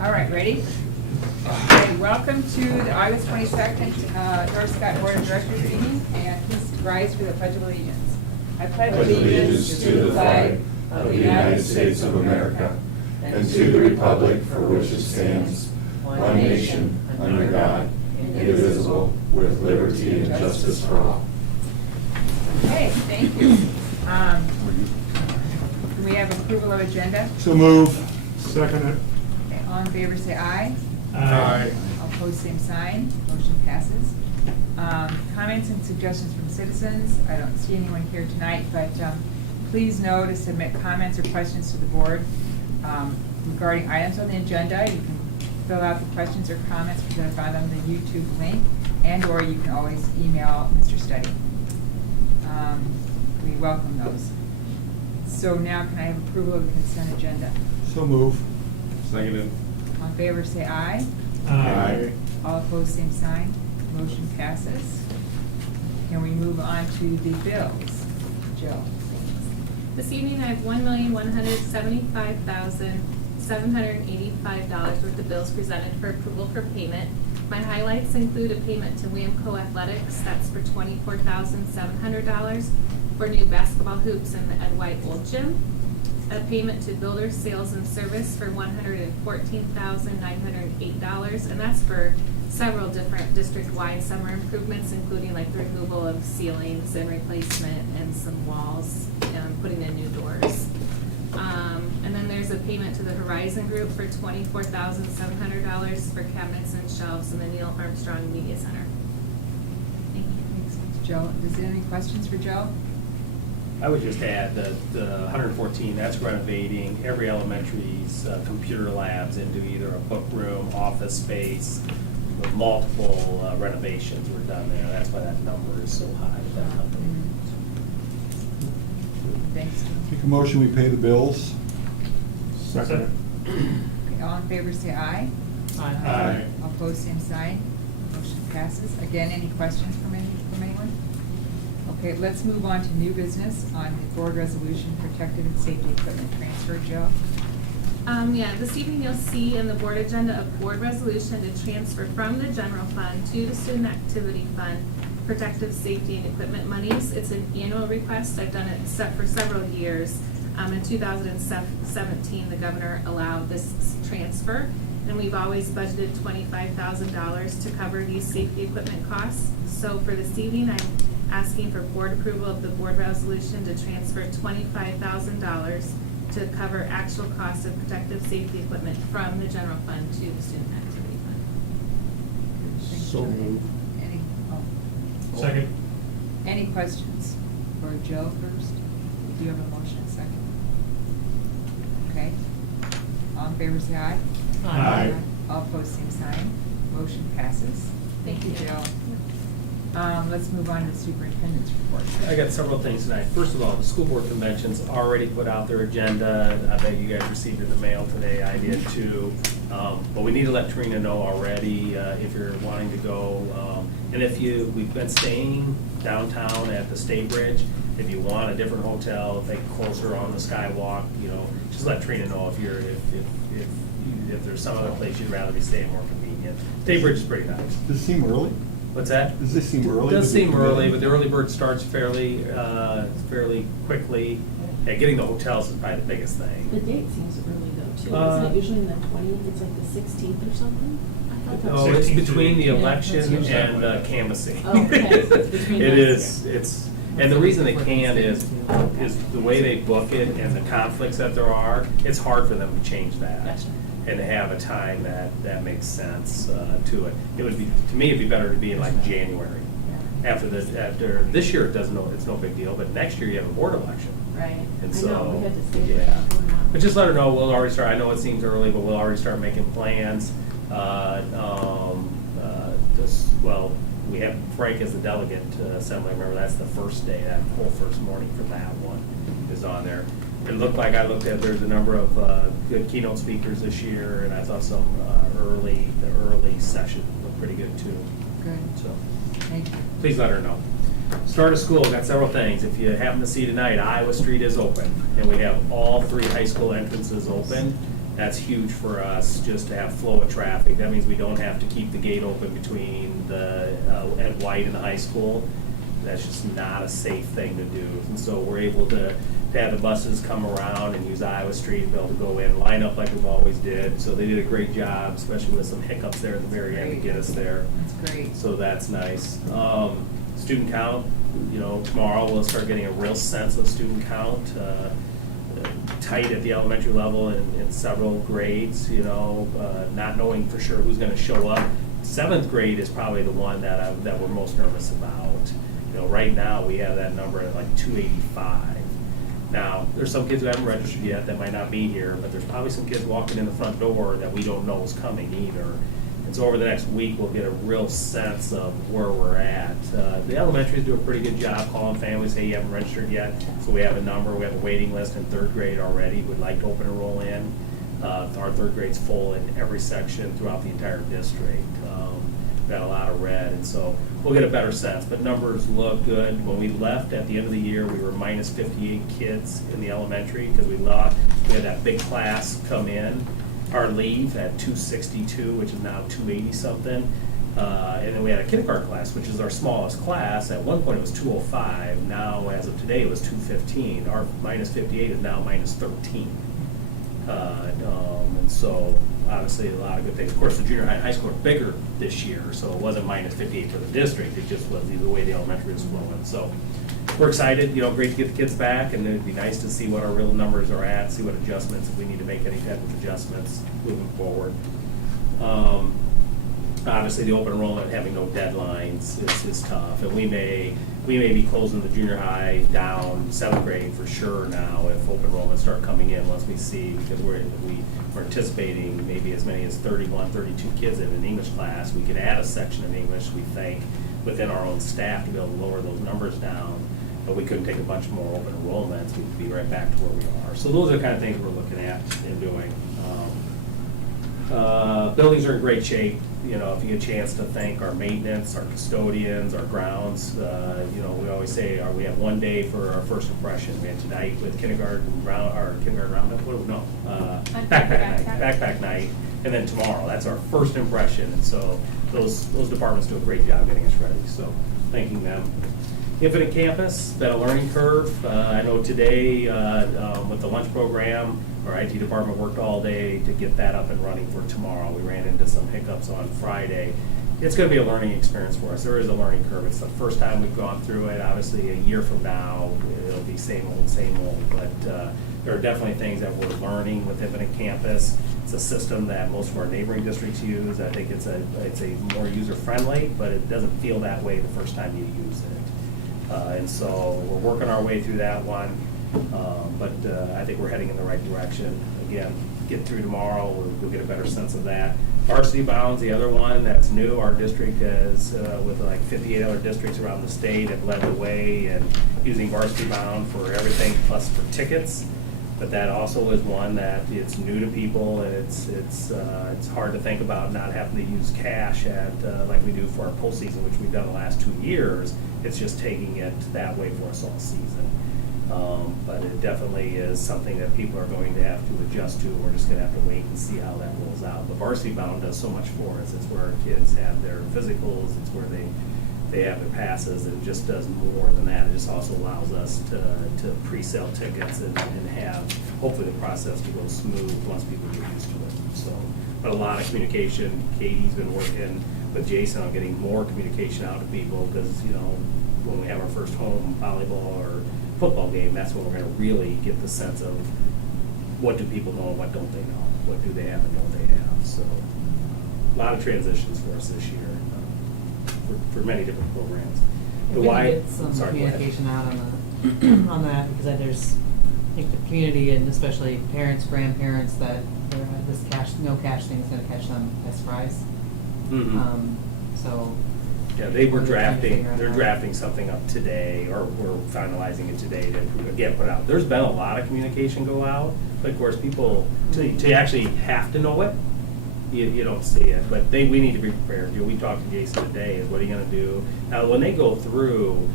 All right, ready? Okay, welcome to the August 22nd North Scott Board of Directors meeting, and please rise for the Pledge of Allegiance. I pledge allegiance to the flag of the United States of America and to the republic for which it stands, one nation, under God, indivisible, with liberty and justice for all. Okay, thank you. Do we have approval of agenda? So move. Second it. Okay, all in favor say aye. Aye. All opposed, same sign. Motion passes. Comments and suggestions from citizens. I don't see anyone here tonight, but please know to submit comments or questions to the board regarding items on the agenda. You can fill out the questions or comments presented on the YouTube link, and or you can always email Mr. Steady. We welcome those. So now can I have approval of the consent agenda? So move. Seconded. All in favor say aye. Aye. All opposed, same sign. Motion passes. Can we move on to the bills? Jill? This evening, I have $1,175,785 worth of bills presented for approval for payment. My highlights include a payment to Wamco Athletics, that's for $24,700 for new basketball hoops in the Ed White Old Gym. A payment to Builder Sales and Service for $114,908, and that's for several different district-wide summer improvements, including like the removal of ceilings and replacement and some walls, and putting in new doors. And then there's a payment to the Horizon Group for $24,700 for cabinets and shelves in the Neil Armstrong Media Center. Thank you. Thanks, Joe. Does there any questions for Joe? I would just add that the 114, that's renovating every elementary's computer labs into either a book room, office space, with multiple renovations were done there. That's why that number is so high with that company. Thanks. Make a motion, we pay the bills. Second. Okay, all in favor say aye. Aye. All opposed, same sign. Motion passes. Again, any questions from anyone? Okay, let's move on to new business on the board resolution, protective and safety equipment transfer. Joe? Yeah, this evening you'll see in the board agenda a board resolution to transfer from the general fund to the student activity fund protective safety and equipment monies. It's an annual request. I've done it for several years. In 2017, the governor allowed this transfer, and we've always budgeted $25,000 to cover these safety equipment costs. So for this evening, I'm asking for board approval of the board resolution to transfer $25,000 to cover actual costs of protective safety equipment from the general fund to the student activity fund. Thanks, So Joe. moved. Second. Any questions for Joe first? Do you have a motion second? Okay. All in favor say aye. Aye. All opposed, same sign. Motion passes. Thank you, Joe. Let's move on to the superintendent's report. I got several things tonight. First of all, the school board convention's already put out their agenda. I bet you guys received it in the mail today. I did too. But we need to let Trina know already if you're wanting to go. And we've been staying downtown at the State Bridge. If you want a different hotel, if closer on the Skywalk, just let Trina know if there's some other place you'd rather be staying more convenient. State Bridge is pretty nice. Does it seem early? What's that? Does this seem early? It does seem early, but the early bird starts fairly quickly. Yeah, getting the hotels is probably the biggest thing. The date seems early though, too. Isn't it usually the 20th? It's like the 16th or something? I thought that was. Oh, it's between the Yeah, election that's and canvassing. Oh, okay. It's between It those, is, and the reason they can is the way they book it and the conflicts that there are, it's hard for them to change that. Gotcha. And to have a time that makes sense to it. It would be, to me, it'd be better to be in like January. After this year, it's no big deal, but next year you have a board election. Right. And I so, know, we had to stay yeah. there. But just let her know, we'll already start, I know it seems early, but we'll already start making plans. We have Frank as the delegate to assembly, remember that's the first day, that whole first morning for that one is on there. It looked like, there's a number of good keynote speakers this year, and I thought the early session looked pretty good too. Good. So, Thank you. please let her know. Start of school, got several things. If you happen to see tonight, Iowa Street is open, and we have all 3 high school entrances open. That's huge for us, just to have flow of traffic. That means we don't have to keep the gate open between the Ed White and the high school. That's just not a safe thing to do. And so we're able to have the buses come around and use Iowa Street and be able to go in, line up like we've always did. So they did a great job, especially with some hiccups there at the very end to get us there. That's great. So that's nice. Student count, tomorrow we'll start getting a real sense of student count. Tight at the elementary level in several grades, not knowing for sure who's going to show up. 7th grade is probably the one that we're most nervous about. Right now we have that number at like 285. Now, there's some kids who haven't registered yet that might not be here, but there's probably some kids walking in the front door that we don't know is coming either. And so over the next week, we'll get a real sense of where we're at. The elementaries do a pretty good job calling families, hey, you haven't registered yet. So we have a number, we have a waiting list in 3rd grade already. We'd like to open enroll in. Our 3rd grade's full in every section throughout the entire district. We've got a lot of red, and so we'll get a better sense. But numbers look good. When we left at the end of the year, we were minus 58 kids in the elementary because we had that big class come in. Our leave at 262, which is now 280 something. And then we had a kindergarten class, which is our smallest class. At one point it was 205. Now, as of today, it was 215. Our minus 58 is now minus 13. And so, obviously, a lot of good things. Of course, the junior high and high school are bigger this year, so it wasn't minus 58 for the district. It just was the way the elementary was flowing. So, we're excited. Great to get the kids back, and it'd be nice to see what our real numbers are at, see what adjustments, if we need to make any type of adjustments moving forward. Obviously, the open enrollment having no deadlines is tough, and we may be closing the junior high down 7th grade for sure now if open enrollment start coming in once we see, because we're anticipating maybe as many as 31, 32 kids in an English class. We could add a section of English, we think, within our own staff to be able to lower those numbers down, but we couldn't take a bunch more open enrollments. We'd be right back to where we are. So those are the kind of things we're looking at and doing. Buildings are in great shape. If you get a chance to thank our maintenance, our custodians, our grounds, we always say we have one day for our first impression. We had tonight with kindergarten roundup. What do we know? Backpack night, and then tomorrow. That's our first impression, and so those departments do a great job getting us ready. So thanking them. Infinite Campus, been a learning curve. I know today with the lunch program, our IT department worked all day to get that up and running for tomorrow. We ran into some hiccups on Friday. It's going to be a learning experience for us. There is a learning curve. It's the first time we've gone through it. Obviously, a year from now, it'll be same old. But there are definitely things that we're learning with Infinite Campus. It's a system that most of our neighboring districts use. I think it's a more user-friendly, but it doesn't feel that way the first time you use it. And so we're working our way through that one. But I think we're heading in the right direction. Again, get through tomorrow, we'll get a better sense of that. Varsity Bound's the other one that's new. Our district has, with like 58 other districts around the state, have led the way in using Varsity Bound for everything plus for tickets. But that also is one that it's new to people, and it's hard to think about not having to use cash like we do for our postseason, which we've done the last 2 years. It's just taking it that way for us all season. But it definitely is something that people are going to have to adjust to. We're just going to have to wait and see how that rolls out. But Varsity Bound does so much for us. It's where our kids have their physicals. It's where they have their passes. It just does more than that. It just also allows us to pre-sell tickets and have hopefully the process to go smooth once people get used to it. So, but a lot of communication. Katie's been working with Jason on getting more communication out to people because when we have our first home volleyball or football game, that's when we're going to really get the sense of what do people know and what don't they know, what do they have and don't they have. So a lot of transitions for us this year for many different programs. If we can get some communication out on that, because there's, I think the community and especially parents, grandparents, that this no cash thing is going to catch them by surprise. Mm-hmm. So. Yeah, they're drafting something up today, or we're finalizing it today to again put out. There's been a lot of communication go out, but of course people, to actually have to know it, you don't see it, but we need to be prepared. We talked to Jason today, is what are you going to do? Now when they go through,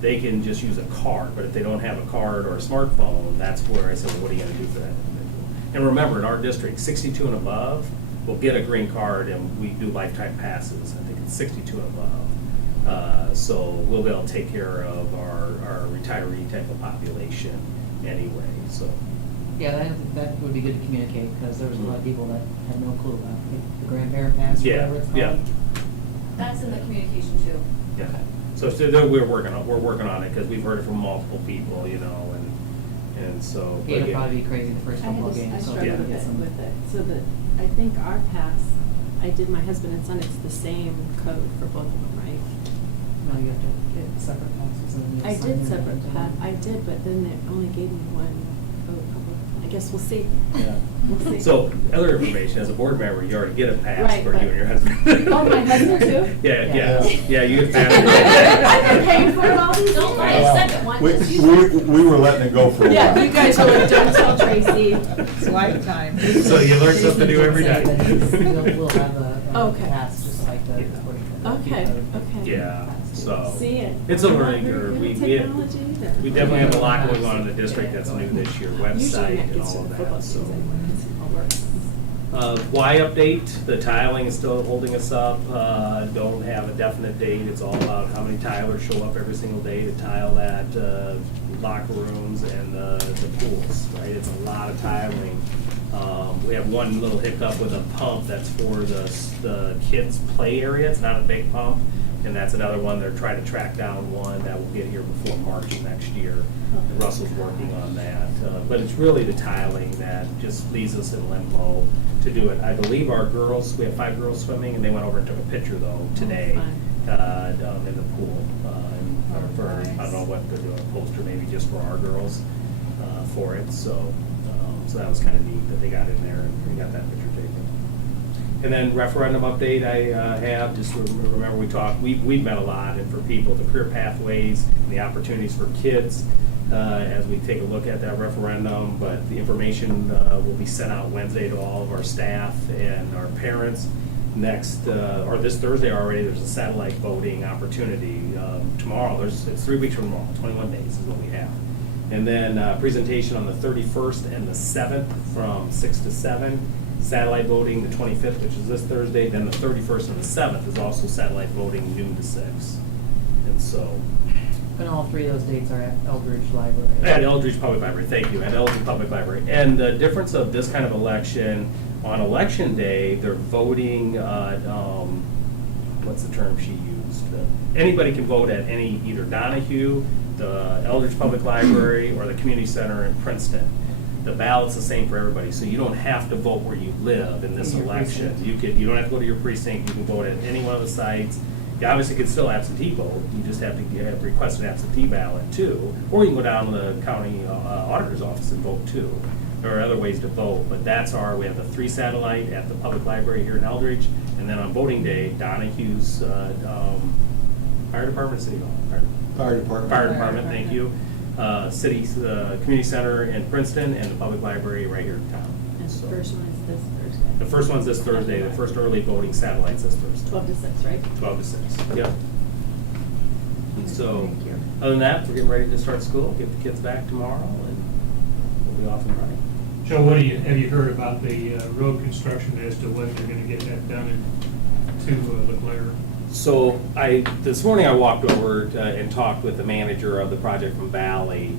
they can just use a card, but if they don't have a card or a smartphone, that's where I said, well, what are you going to do for that individual? And remember, in our district, 62 and above will get a green card, and we do lifetime passes. I think it's 62 and above. So we'll be able to take care of our retiree type of population anyway, so. Yeah, that would be good to communicate, because there was a lot of people that had no clue about the grandparent pass or Yeah, whatever it's called. yeah. That's in the communication too. Yeah, so we're working on it, because we've heard it from multiple people, you know, and so. but It'll yeah. probably be crazy the first couple of I games. so struggled Yeah. a get bit some- with it, so that, I think our pass, I did my husband and son, it's the same code for both of them, right? No, you have to get separate passes and then you I sign did them separate and- pass, I did, but then they only gave me one, I guess we'll see. Yeah. We'll see. So, other information, as a board member, you already get a pass Right, for but- you and your husband. Oh, my husband too? Yeah, you get I've been pass. paying for it all these years. Don't buy a second one, We, just use it. we were letting it go for a while. Yeah, you guys are like, don't tell Tracy. It's lifetime. So you learn something new every Say that day. We'll have a Okay. pass, just like the. Yeah. Okay, okay. Yeah, so. See it. It's a I'm not learning very curve. good We at we technology either. we definitely have a lot going on in the district that's new this year, Usually website that and gets to all the of football that, so. games anyway, it's all works. Y update, the tiling is still holding us up, don't have a definite date, it's all about how many tilers show up every single day to tile that, locker rooms and the pools, right? It's a lot of tiling. We have one little hiccup with a pump that's for the kids' play area, it's not a big pump, and that's another one, they're trying to track down one that will get here before March of next year. Russell's working on that, but it's really the tiling that just leaves us in limbo to do it. I believe our girls, we have 5 girls swimming, and they went over and took a picture though today, in the pool. And for, I don't know what they're doing, a poster maybe just for our girls, for it, so that was kind of neat that they got in there and we got that picture taken. And then referendum update I have, just remember we talked, we've met a lot, and for people, the career pathways and the opportunities for kids as we take a look at that referendum, but the information will be sent out Wednesday to all of our staff and our parents. Next, or this Thursday already, there's a satellite voting opportunity. Tomorrow, it's 3 weeks from tomorrow, 21 days is what we have. And then presentation on the 31st and the 7th from 6 to 7. Satellite voting the 25th, which is this Thursday. Then the 31st and the 7th is also satellite voting, noon to 6. And so. And all 3 of those dates are at Eldridge Library. At Eldridge Public Library, thank you, at Eldridge Public Library. And the difference of this kind of election, on election day, they're voting, what's the term she used? Anybody can vote at any, either Donahue, the Eldridge Public Library, or the Community Center in Princeton. The ballot's the same for everybody, so you don't have to vote where you live in this In your election. precinct. You don't have to go to your precinct, you can vote at any one of the sites. You obviously can still absentee vote, you just have to request an absentee ballot too. Or you can go down to the county auditor's office and vote too. There are other ways to vote, but we have the 3 satellite at the public library here in Eldridge, and then on voting day, Donahue's fire department, city hall? Fire department. Fire department, thank you. Community center in Princeton, and the public library right here in town. And the So- first one is this Thursday. The first one's this Thursday, the first early voting satellite's this Thursday. 12 to 6, right? 12 to 6, yep. So, Thank you. other than that, we're getting ready to start school, get the kids back tomorrow, and we'll be off and running. Joe, have you heard about the road construction as to when they're gonna get that done to Leclerc? So this morning I walked over and talked with the manager of the project from Valley,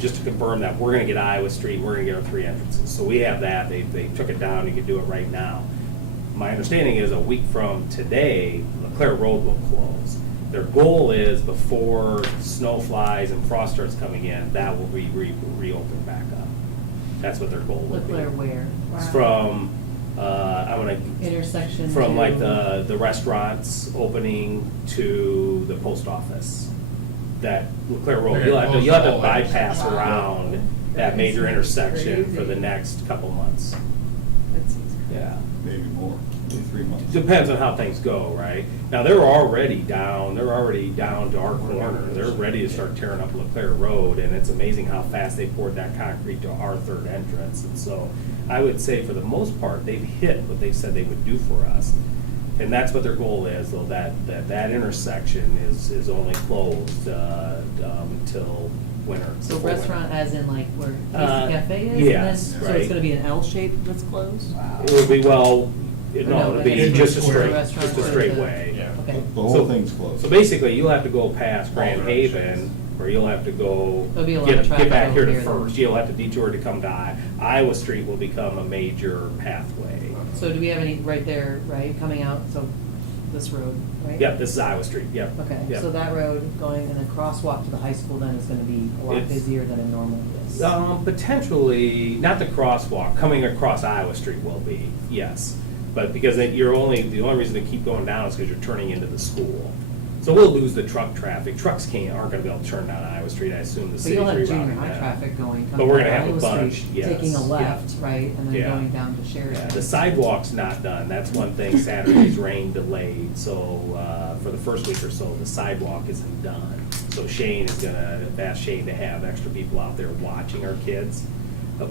just to confirm that we're gonna get Iowa Street, we're gonna get our 3 entrances. So we have that, they took it down, you can do it right now. My understanding is a week from today, Leclerc Road will close. Their goal is before snow flies and frost starts coming in, that will be reopened back up. That's what their goal would be. Leclerc where? It's from, I'm gonna. Intersection From to- like the restaurants opening to the post office. That Leclerc Road, you'll have to bypass around that major intersection for the next couple months. That seems crazy. Yeah. Maybe more, maybe 3 months. Depends on how things go, right? Now, they're already down to our corner. They're ready to start tearing up Leclerc Road, and it's amazing how fast they poured that concrete to our 3rd entrance. And so I would say for the most part, they've hit what they said they would do for us. And that's what their goal is, though, that intersection is only closed until winter. So before winter. restaurant as in like where Uh, Tasty Cafe is? yes, And then, so right. it's gonna be an L shape that's closed? Wow. It would be, well, no, no, it'd I be guess just a it's for straight, the restaurant just a or straight the- way. Yeah, Okay. the whole So- thing's closed. So basically, you'll have to go past Grand All Haven, directions. or you'll have to go, There'll be a lot of get traffic back here over to here then. First. You'll have to detour to come to Iowa Street will become a major pathway. So do we have any, right there, right, coming out, so this road, right? Yep, this is Iowa Street, yep. Okay, Yep. so that road going and then crosswalk to the high school then is gonna be a lot It's- busier than it normally is. Potentially, not the crosswalk, coming across Iowa Street will be, yes. But because the only reason to keep going down is because you're turning into the school. So we'll lose the truck traffic. Trucks aren't gonna be able to turn down Iowa Street, I assume the But city's you'll have rerouting junior high that. traffic going, But coming we're down gonna have a Iowa bunch, Street, yes, taking a yeah. left, right, and then Yeah. going down to Sheridan. Yeah, the sidewalk's not done, that's one thing, Saturday's rain delayed, so, for the first week or so, the sidewalk isn't done. So Shane is gonna ask Shane to have extra people out there watching our kids.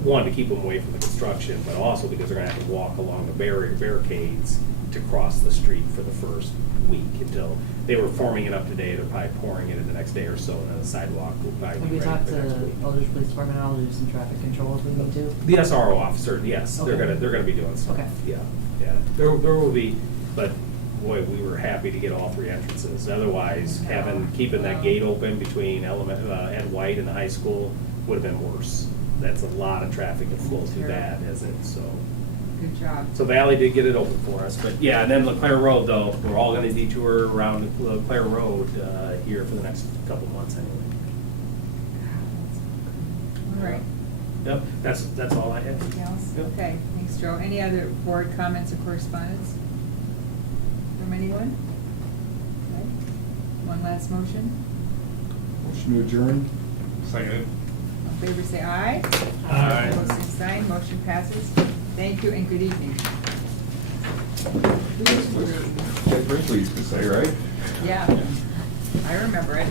One, to keep them away from the construction, but also because they're gonna have to walk along the barricades to cross the street for the first week until, they were forming it up today, they're probably pouring it in the next day or so, and then the sidewalk will probably Have be we ready talked for to next week. Eldridge Police Department, I'll do some traffic control if we need to. The SRO officer, yes, they're Okay. gonna be doing stuff. Okay. Yeah, yeah. There will be, but boy, we were happy to get all three entrances. Otherwise, keeping that gate open between Ed White and the high school would have been worse. That's a lot of traffic that flows through that, isn't it? So, Good job. so Valley did get it open for us, but yeah, and then LeClaire Road though, we're all gonna detour around LeClaire Road, here for the next couple months anyway. All right. Yep, that's all I have. Anything else? Yep. Okay, thanks, Joe. Any other board comments or correspondence from anyone? Okay. One last motion. Motion to adjourn? Second. All in favor, say aye. Aye. Opposed, same sign. Motion passes. Thank you and good evening. Jack Brinkley used to say, right? Yeah, I remember it.